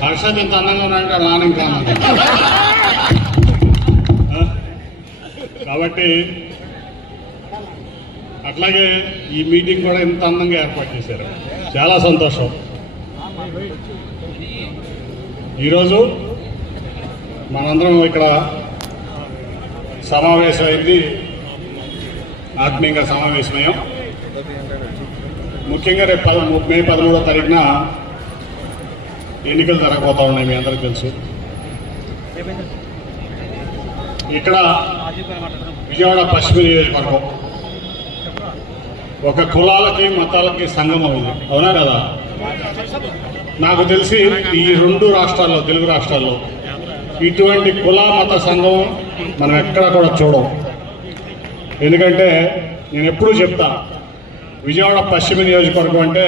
హర్షద్ ఎంత అందంగా ఉన్నాడంటే నాన్న ఇంకా కాబట్టి అట్లాగే ఈ మీటింగ్ కూడా ఇంత అందంగా ఏర్పాటు చేశారు. చాలా సంతోషం. ఈరోజు మనందరం ఇక్కడ సమావేశమైంది, ఆత్మీయంగా సమావేశమయ్యాం. ముఖ్యంగా రేపు మే 13వ తారీఖున ఎన్నికలు జరగబోతా ఉన్నాయి, మీ అందరికీ తెలుసు. ఇక్కడ విజయవాడ పశ్చిమ నియోజకవర్గం ఒక కులాలకి మతాలకి సంగమం ఇది, అవునా కదా? నాకు తెలిసి ఈ రెండు రాష్ట్రాల్లో, తెలుగు రాష్ట్రాల్లో ఇటువంటి కుల మత సంగమం మనం ఎక్కడా కూడా చూడం. ఎందుకంటే నేను ఎప్పుడూ చెప్తా, విజయవాడ పశ్చిమ నియోజకవర్గం అంటే